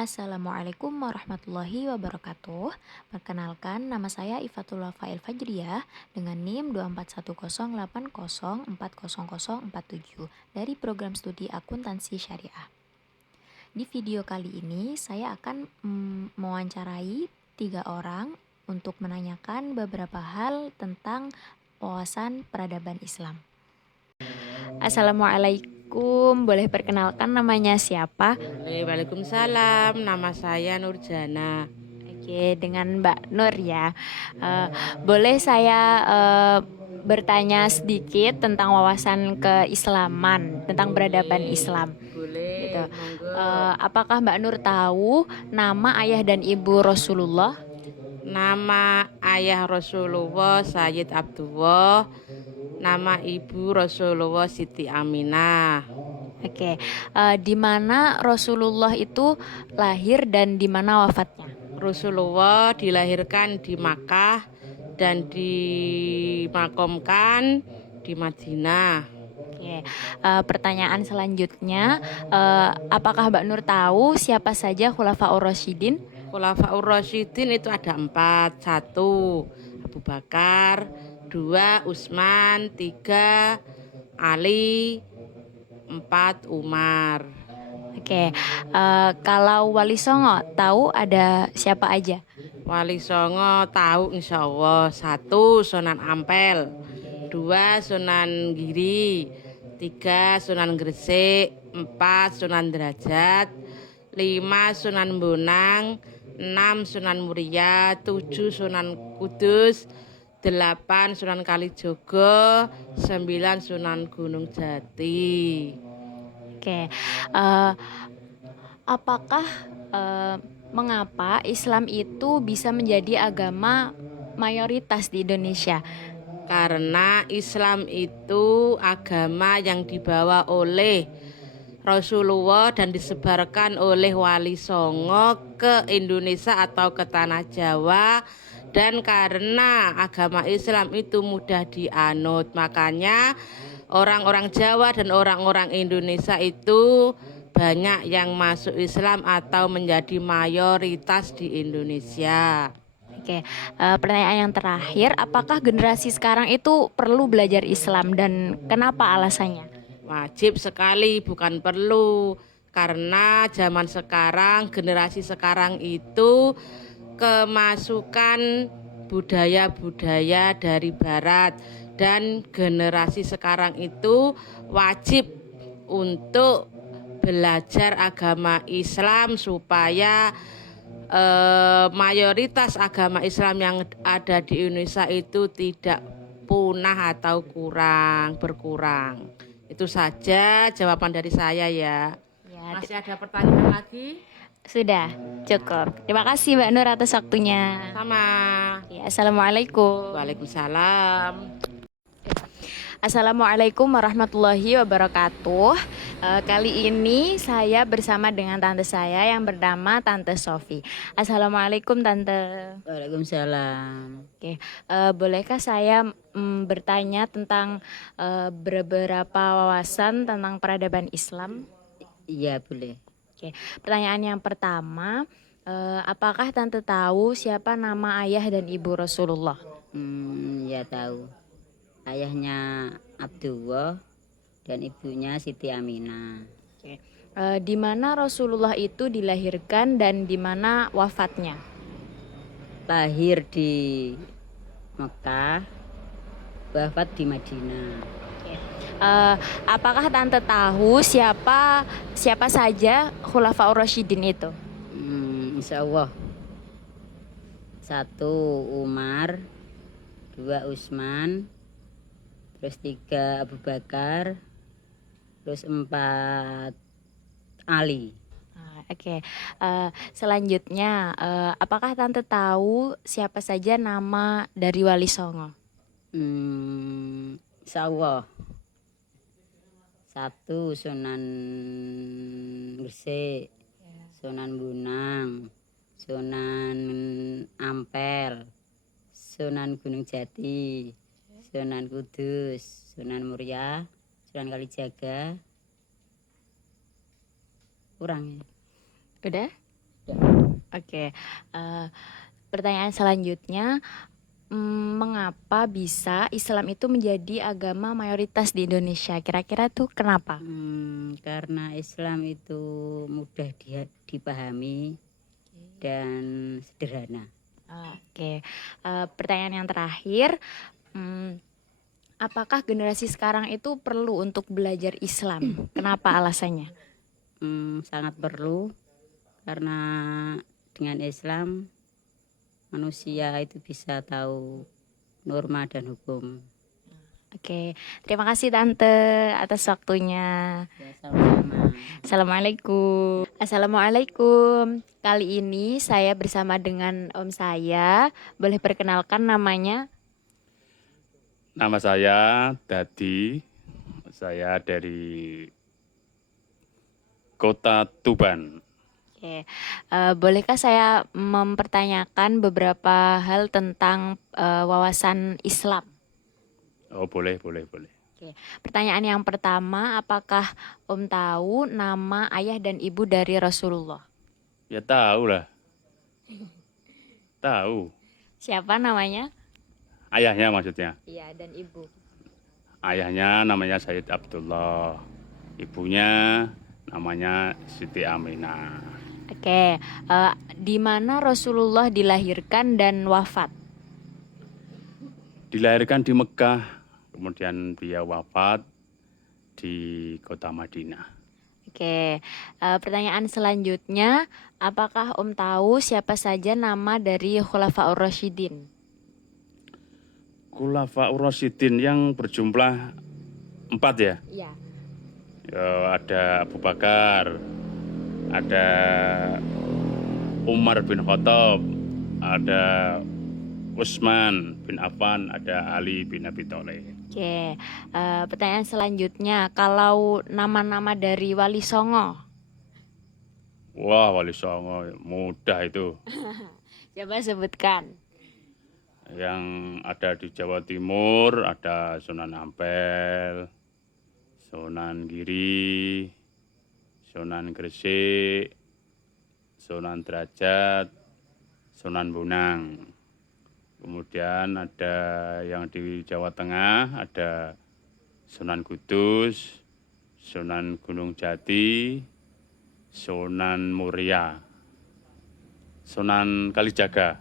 Assalamualaikum warahmatullahi wabarakatuh. Perkenalkan, nama saya Ifatullah Fail Fajriyah dengan NIM 24108040047 dari program studi akuntansi syariah. Di video kali ini saya akan mewawancarai 3 orang untuk menanyakan beberapa hal tentang wawasan peradaban Islam. Assalamualaikum, boleh perkenalkan namanya siapa? Waalaikumsalam, nama saya Nurjana. Oke, dengan Mbak Nur ya. Boleh saya bertanya sedikit tentang wawasan keislaman, tentang peradaban Islam, gitu. Boleh, monggo. Apakah Mbak Nur tahu nama ayah dan ibu Rasulullah? Nama ayah Rasulullah Sayyid Abdullah, nama ibu Rasulullah Siti Aminah. Oke, di mana Rasulullah itu lahir dan di mana wafatnya? Rasulullah dilahirkan di Makkah dan dimakamkan di Madinah. Oke, pertanyaan selanjutnya, apakah Mbak Nur tahu siapa saja Khulafaur Rasyidin? Khulafaur Rasyidin itu ada 4. 1 Abu Bakar, 2 Utsman, 3 Ali, 4 Umar. Oke, kalau Wali Songo tahu ada siapa aja? Wali Songo tahu insya Allah. 1 Sunan Ampel, 2 Sunan Giri, 3 Sunan Gresik, 4 Sunan Derajat, 5 Sunan Bonang, 6 Sunan Muria, 7 Sunan Kudus, 8 Sunan Kalijogo, 9 Sunan Gunung Jati. Oke, apakah mengapa Islam itu bisa menjadi agama mayoritas di Indonesia? Karena Islam itu agama yang dibawa oleh Rasulullah dan disebarkan oleh Wali Songo ke Indonesia atau ke tanah Jawa, dan karena agama Islam itu mudah dianut, makanya orang-orang Jawa dan orang-orang Indonesia itu banyak yang masuk Islam atau menjadi mayoritas di Indonesia. Oke, pertanyaan yang terakhir, apakah generasi sekarang itu perlu belajar Islam dan kenapa alasannya? Wajib sekali, bukan perlu. Karena zaman sekarang, generasi sekarang itu kemasukan budaya-budaya dari barat, dan generasi sekarang itu wajib untuk belajar agama Islam supaya mayoritas agama Islam yang ada di Indonesia itu tidak punah atau berkurang. Itu saja jawaban dari saya ya. Ya, Masih ada pertanyaan lagi? sudah cukup. Terima kasih Mbak Nur atas waktunya. Sama. Ya, Assalamualaikum. Waalaikumsalam. Assalamualaikum warahmatullahi wabarakatuh. Kali ini saya bersama dengan tante saya yang bernama Tante Sofi. Assalamualaikum Tante. Waalaikumsalam. Oke, bolehkah saya bertanya tentang beberapa wawasan tentang peradaban Islam? Iya boleh. Oke, pertanyaan yang pertama, apakah Tante tahu siapa nama ayah dan ibu Rasulullah? Ya tahu. Ayahnya Abdullah dan ibunya Siti Aminah. Oke, di mana Rasulullah itu dilahirkan dan di mana wafatnya? Lahir di Mekah, wafat di Madinah. Oke, apakah Tante tahu siapa saja Khulafaur Rasyidin itu? Insya Allah. 1 Umar, 2 Utsman, terus 3 Abu Bakar, terus 4 Ali. Oke, selanjutnya, apakah Tante tahu siapa saja nama dari Wali Songo? Insya Allah. 1 Sunan Gresik, Sunan Bonang, Sunan Ampel, Sunan Gunung Jati, Sunan Kudus, Sunan Muria, Sunan Kalijaga. Kurang ya? Udah? Oke, pertanyaan selanjutnya, mengapa bisa Islam itu menjadi agama mayoritas di Indonesia? Kira-kira tuh kenapa? Karena Islam itu mudah dipahami dan sederhana. Oke, pertanyaan yang terakhir, apakah generasi sekarang itu perlu untuk belajar Islam? Kenapa alasannya? Sangat perlu karena dengan Islam manusia itu bisa tahu norma dan hukum. Oke, terima kasih Tante atas waktunya. Ya, sama-sama. Assalamualaikum. Assalamualaikum. Kali ini saya bersama dengan om saya. Boleh perkenalkan namanya? Nama saya Dadi, saya dari Kota Tuban. Oke, bolehkah saya mempertanyakan beberapa hal tentang wawasan Islam? Oh boleh. Oke, pertanyaan yang pertama, apakah om tahu nama ayah dan ibu dari Rasulullah? Ya tahu lah, tahu. Siapa namanya? Ayahnya maksudnya. Iya, dan ibu. Ayahnya namanya Sayyid Abdullah, ibunya namanya Siti Aminah. Oke, di mana Rasulullah dilahirkan dan wafat? Dilahirkan di Mekah, kemudian dia wafat di kota Madinah. Oke, pertanyaan selanjutnya, apakah om tahu siapa saja nama dari Khulafaur Rasyidin? Khulafaur Rasyidin yang berjumlah 4 ya? Iya. Ada Abu Bakar, ada Umar bin Khattab, ada Utsman bin Affan, ada Ali bin Abi Thalib. Oke, pertanyaan selanjutnya, kalau nama-nama dari Wali Songo? Wah, Wali Songo mudah itu. Coba sebutkan. Yang ada di Jawa Timur ada Sunan Ampel, Sunan Giri, Sunan Gresik, Sunan Derajat, Sunan Bonang. Kemudian ada yang di Jawa Tengah, ada Sunan Kudus, Sunan Gunung Jati, Sunan Muria, Sunan Kalijaga.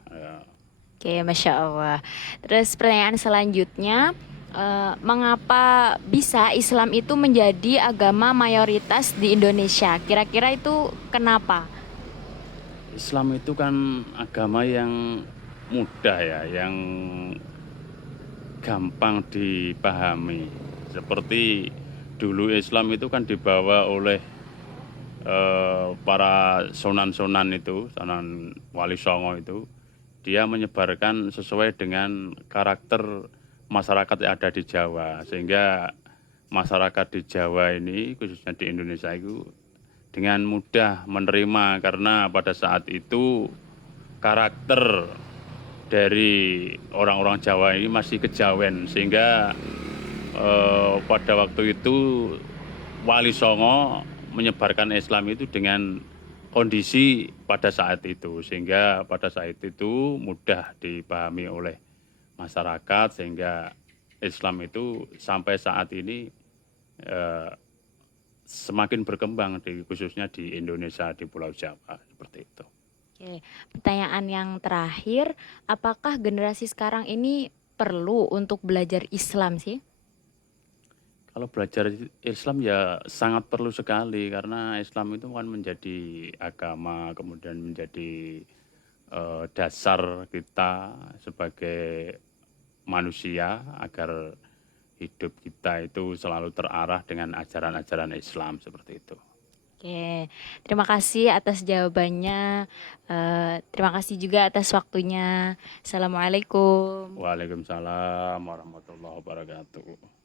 Oke, Masya Allah. Terus pertanyaan selanjutnya, mengapa bisa Islam itu menjadi agama mayoritas di Indonesia? Kira-kira itu kenapa? Islam itu kan agama yang mudah ya, yang gampang dipahami. Seperti dulu Islam itu kan dibawa oleh para sunan-sunan itu, Sunan Wali Songo itu, dia menyebarkan sesuai dengan karakter masyarakat yang ada di Jawa. Sehingga masyarakat di Jawa ini, khususnya di Indonesia itu, dengan mudah menerima karena pada saat itu karakter dari orang-orang Jawa ini masih kejawen, sehingga pada waktu itu Wali Songo menyebarkan Islam itu dengan kondisi pada saat itu, sehingga pada saat itu mudah dipahami oleh masyarakat, sehingga Islam itu sampai saat ini semakin berkembang khususnya di Indonesia, di Pulau Jawa, seperti itu. Oke, pertanyaan yang terakhir, apakah generasi sekarang ini perlu untuk belajar Islam sih? Kalau belajar Islam ya sangat perlu sekali, karena Islam itu kan menjadi agama, kemudian menjadi dasar kita sebagai manusia agar hidup kita itu selalu terarah dengan ajaran-ajaran Islam, seperti itu. Oke, terima kasih atas jawabannya. Terima kasih juga atas waktunya. Assalamualaikum. Waalaikumsalam warahmatullahi wabarakatuh.